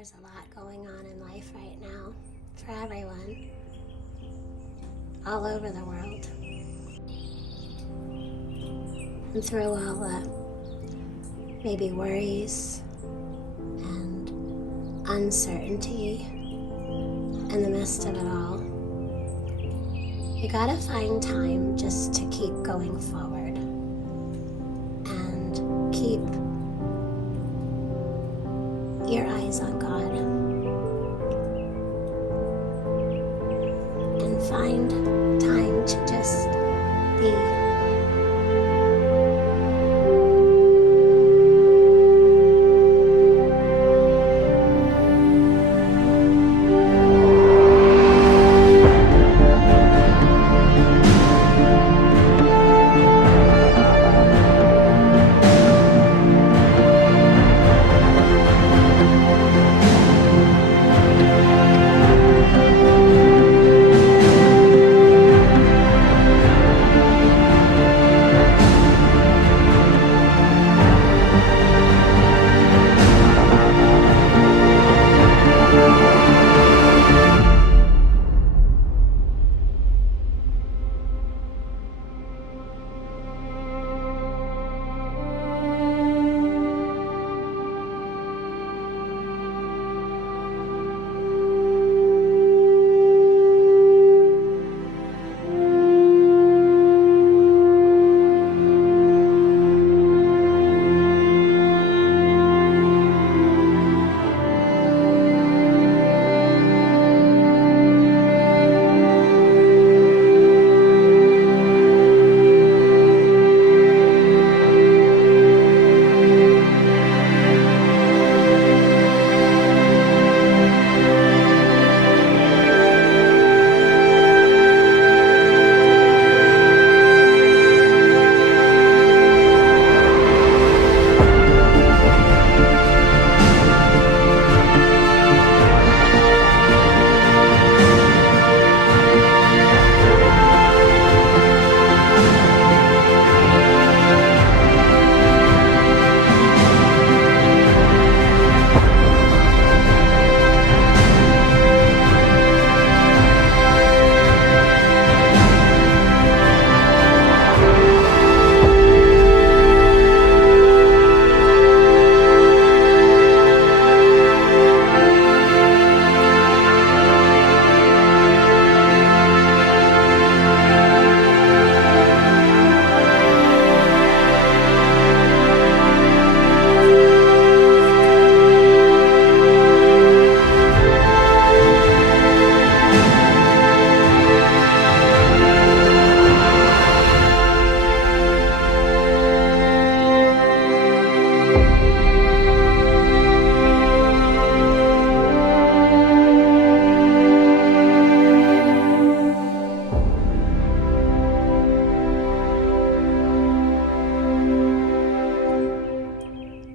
There's a lot going on in life right now for everyone, all over the world. And through all the maybe worries and uncertainty in the midst of it all, you gotta find time just to keep going forward and keep your eyes on God and find time to just be.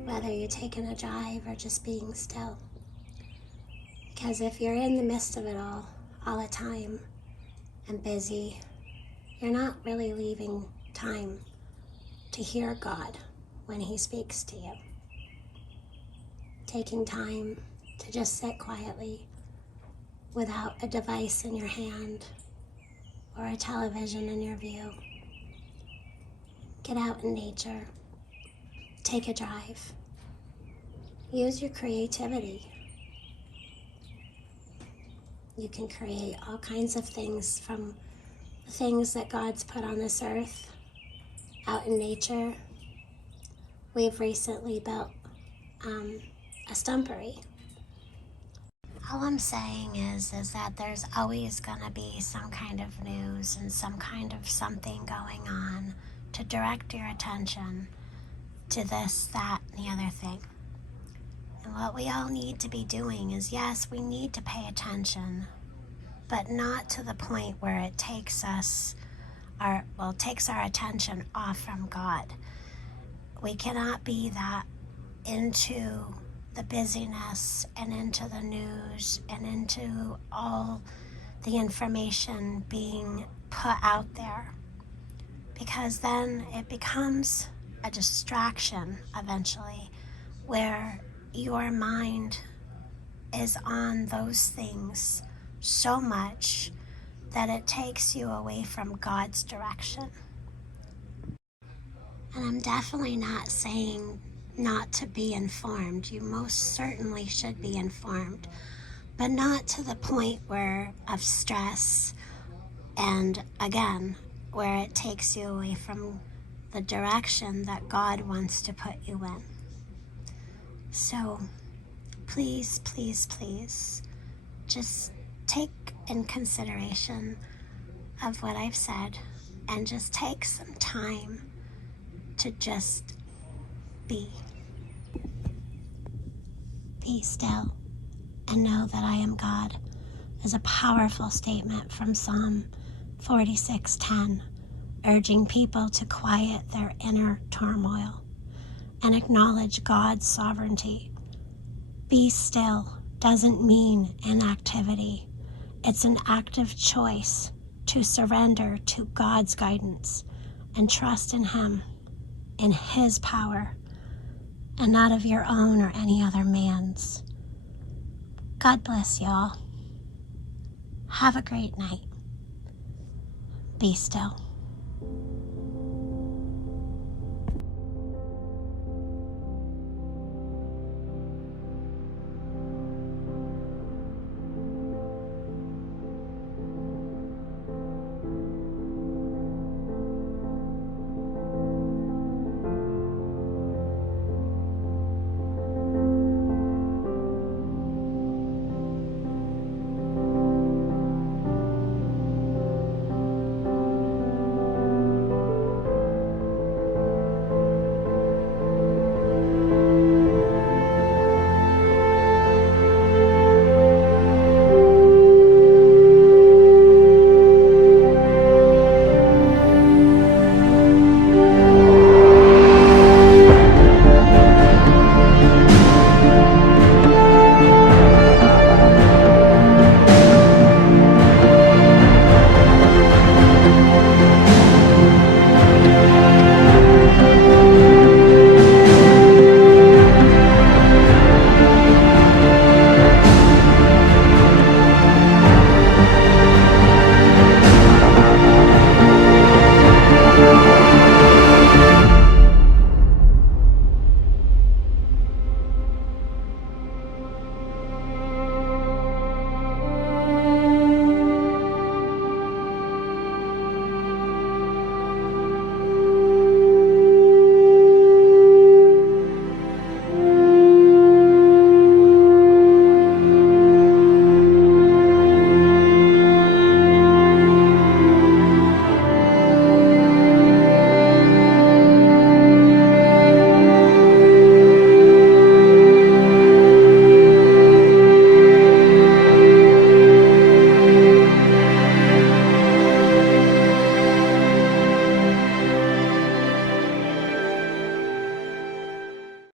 Whether you're taking a drive or just being still. Because if you're in the midst of it all the time, and busy, you're not really leaving time to hear God when He speaks to you. Taking time to just sit quietly without a device in your hand or a television in your view. Get out in nature. Take a drive. Use your creativity. You can create all kinds of things from the things that God's put on this earth, out in nature. We've recently built a stumpery. All I'm saying is that there's always going to be some kind of news and some kind of something going on to direct your attention to this, that, and the other thing. And what we all need to be doing is, yes, we need to pay attention, but not to the point where it takes takes our attention off from God. We cannot be that into the busyness and into the news and into all the information being put out there, because then it becomes a distraction eventually, where your mind is on those things so much that it takes you away from God's direction. And I'm definitely not saying not to be informed. You most certainly should be informed, but not to the point of stress and, again, where it takes you away from the direction that God wants to put you in. So please, please, please, just take in consideration of what I've said and just take some time to just be. Be still and know that I am God is a powerful statement from Psalm 46:10, urging people to quiet their inner turmoil and acknowledge God's sovereignty. Be still doesn't mean inactivity. It's an active choice to surrender to God's guidance and trust in Him, in His power, and not of your own or any other man's. God bless y'all. Have a great night. Be still.